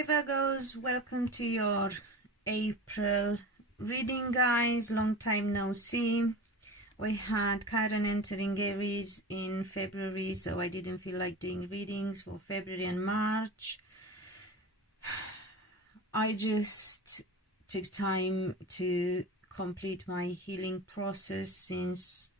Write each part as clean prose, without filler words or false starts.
Hey Virgos, welcome to your April reading, guys. Long time no see. We had Chiron entering Aries in February, so I didn't feel like doing readings for February and March. I just took time to complete my healing process since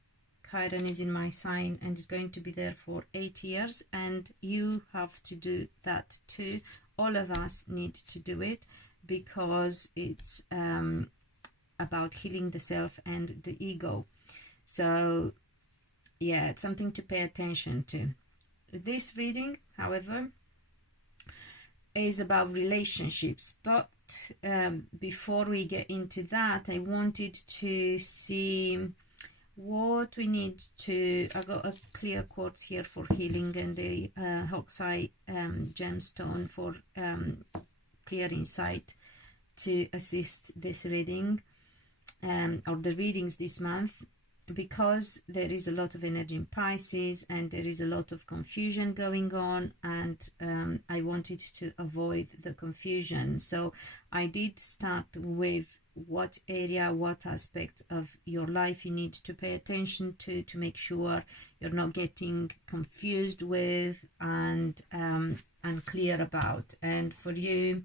Chiron is in my sign and is going to be there for 8 years, and you have to do that too. All of us need to do it because it's about healing the self and the ego. So yeah, it's something to pay attention to. This reading, however, is about relationships, but before we get into that, I wanted to see what we need to. I got a clear quartz here for healing and the Hokusai gemstone for clear insight to assist this reading or the readings this month, because there is a lot of energy in Pisces and there is a lot of confusion going on, and I wanted to avoid the confusion. So I did start with what area, what aspect of your life you need to pay attention to make sure you're not getting confused with and unclear about. And for you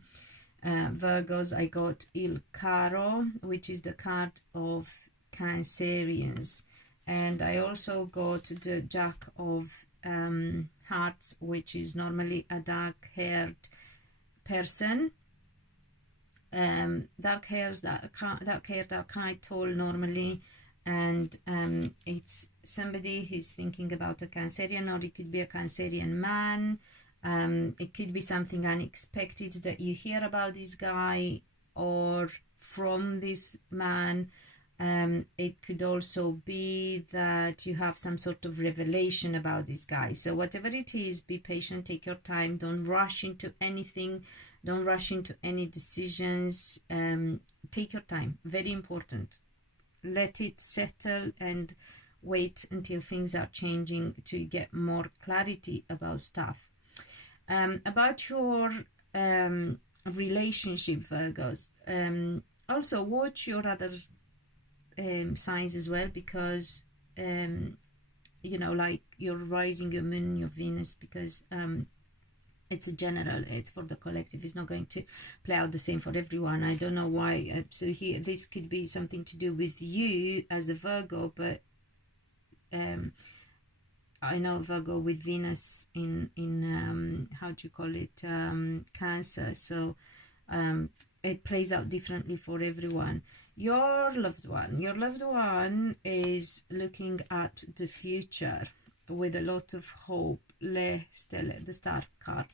Virgos, I got Il Caro, which is the card of Cancerians, and I also got the Jack of Hearts, which is normally a dark-haired person. Dark hair, dark eye, tall normally, and it's somebody who's thinking about a Cancerian, or it could be a Cancerian man. It could be something unexpected that you hear about this guy or from this man. It could also be that you have some sort of revelation about this guy. So whatever it is, be patient, take your time, don't rush into anything. Don't rush into any decisions. Take your time. Very important. Let it settle and wait until things are changing to get more clarity about stuff. About your relationship, Virgos. Also, watch your other signs as well, because you know, like your rising, your moon, your Venus, because it's a general, it's for the collective. It's not going to play out the same for everyone. I don't know why. So here, this could be something to do with you as a Virgo, but I know Virgo with Venus in how do you call it, Cancer. So it plays out differently for everyone. Your loved one is looking at the future with a lot of hope. The Star card,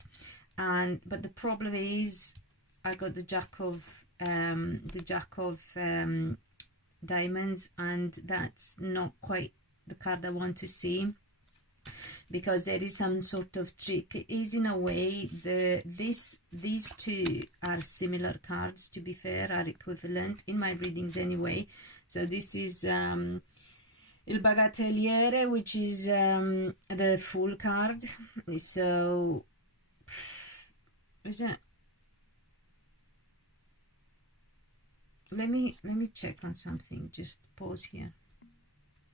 but the problem is I got the Jack of diamonds, and that's not quite the card I want to see, because there is some sort of trick. It is, in a way, these two are similar cards, to be fair, are equivalent in my readings anyway. So this is Il Bagateliere, which is the Fool card. So is that, let me check on something, just pause here.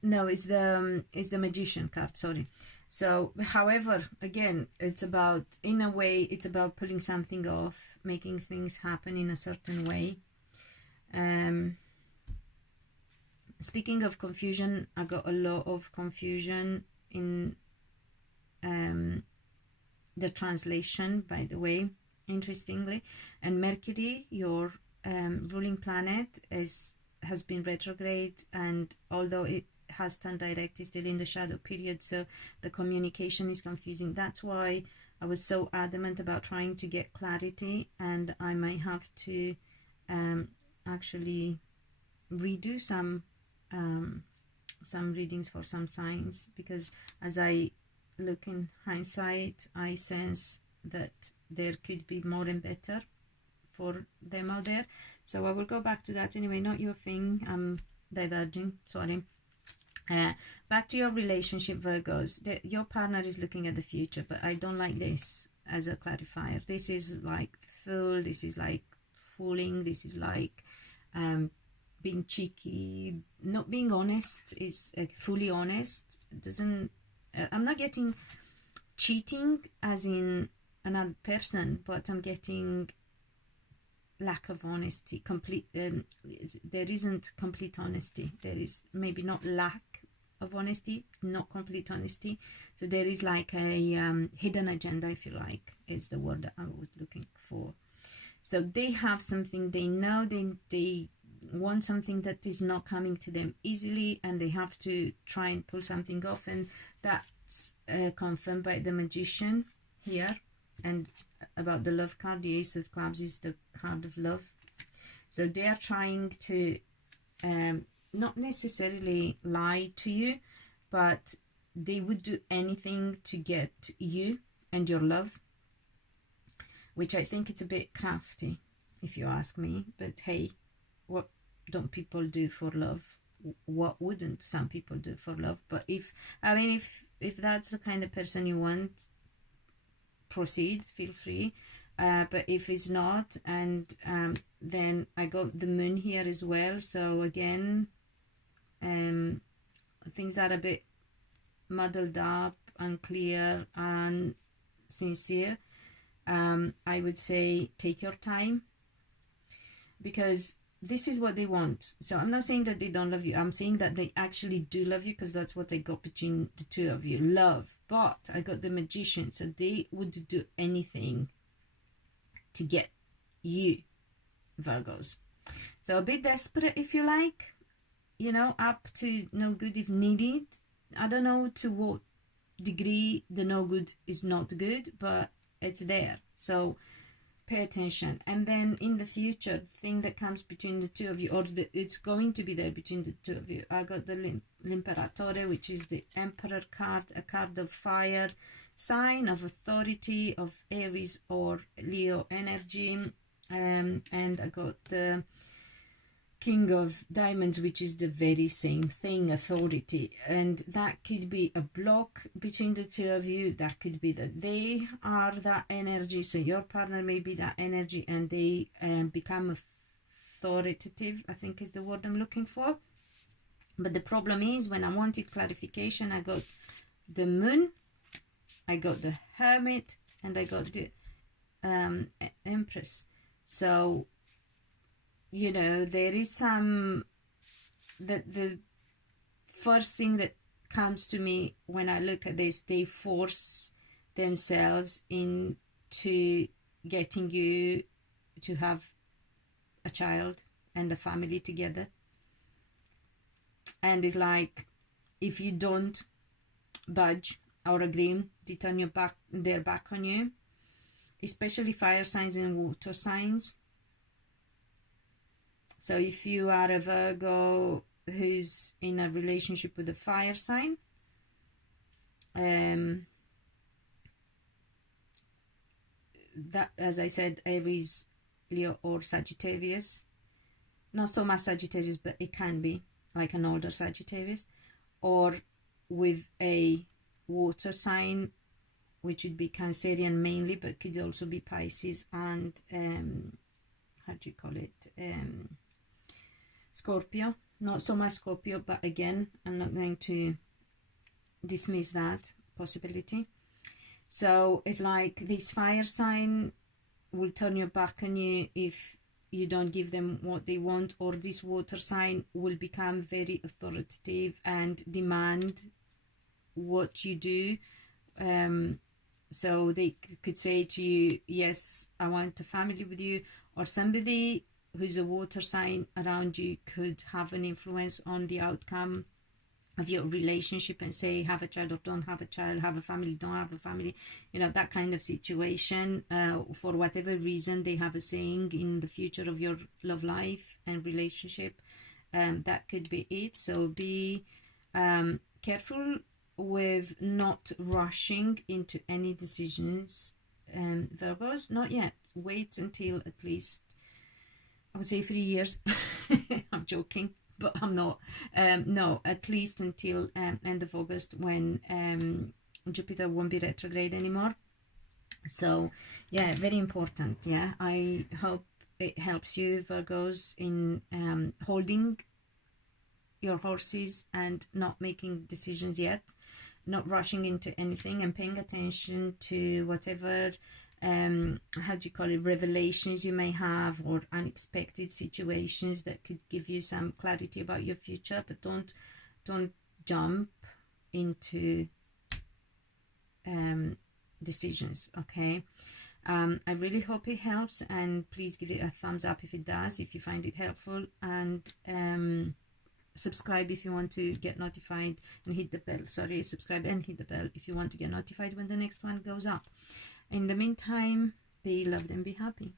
No, it's the Magician card, sorry. So however, again, it's about, in a way, it's about pulling something off, making things happen in a certain way. Speaking of confusion, I got a lot of confusion in the translation, by the way, interestingly. And Mercury, your ruling planet, has been retrograde, and although it has turned direct, it's still in the shadow period, so the communication is confusing. That's why I was so adamant about trying to get clarity, and I might have to actually redo some readings for some signs, because as I look in hindsight, I sense that there could be more and better for them out there. So I will go back to that anyway. Not your thing, I'm diverging, sorry. Back to your relationship, Virgos. Your partner is looking at the future, but I don't like this. as a clarifier. This is like fool, this is like fooling, this is like being cheeky, not being honest, is fully honest. Doesn't I'm not getting cheating as in another person, but I'm getting lack of honesty. There isn't complete honesty. There is maybe not lack of honesty, not complete honesty. So there is like a hidden agenda, if you like, is the word that I was looking for. So they have something, they know they want something that is not coming to them easily, and they have to try and pull something off, and that's confirmed by the Magician here. And about the love card, the Ace of Clubs is the card of love. So they are trying to not necessarily lie to you, but they would do anything to get you and your love, which I think it's a bit crafty, if you ask me. But hey, what don't people do for love? What wouldn't some people do for love? But if that's the kind of person you want, proceed, feel free. But if it's not, and then I got the moon here as well. So again, things are a bit muddled up, unclear, and sincere. I would say take your time, because this is what they want. So I'm not saying that they don't love you. I'm saying that they actually do love you, because that's what I got between the two of you, love. But I got the Magician, so they would do anything to get you, Virgos. So a bit desperate, if you like, you know, up to no good if needed. I don't know to what degree the no good is not good, but it's there. So pay attention. And then in the future, the thing that comes between the two of you, or it's going to be there between the two of you, I got the L'Imperatore, which is the Emperor card, a card of fire, sign of authority, of Aries or Leo energy. And I got the King of Diamonds, which is the very same thing, authority. And that could be a block between the two of you. That could be that they are that energy, so your partner may be that energy, and they become authoritative, I think is the word I'm looking for. But the problem is, when I wanted clarification, I got the Moon, I got the Hermit, and I got the Empress. So, you know, there is some, that the first thing that comes to me when I look at this, they force themselves into getting you to have a child and a family together. And it's like, if you don't budge or agree, they turn their back on you, especially fire signs and water signs. So if you are a Virgo who's in a relationship with a fire sign, that, as I said, Aries, Leo or Sagittarius, not so much Sagittarius, but it can be like an older Sagittarius, or with a water sign, which would be Cancerian mainly, but could also be Pisces and how do you call it, Scorpio. Not so much Scorpio, but again, I'm not going to dismiss that possibility. So it's like this fire sign will turn your back on you if you don't give them what they want, or this water sign will become very authoritative and demand what you do. So they could say to you, yes, I want a family with you, or somebody who's a water sign around you could have an influence on the outcome of your relationship and say, have a child or don't have a child, have a family, don't have a family, you know, that kind of situation. For whatever reason, they have a saying in the future of your love life and relationship. That could be it. So be careful with not rushing into any decisions, Virgos. Not yet. Wait until at least, I would say 3 years. I'm joking, but I'm not. No, at least until end of August, when Jupiter won't be retrograde anymore. So yeah, very important. Yeah, I hope it helps you, Virgos, in holding your horses and not making decisions yet, not rushing into anything, and paying attention to whatever how do you call it, revelations you may have, or unexpected situations that could give you some clarity about your future. But don't jump into decisions, okay? I really hope it helps, and please give it a thumbs up if it does, if you find it helpful, and subscribe if you want to get notified, and hit the bell. Sorry, subscribe and hit the bell if you want to get notified when the next one goes up. In the meantime, be loved and be happy.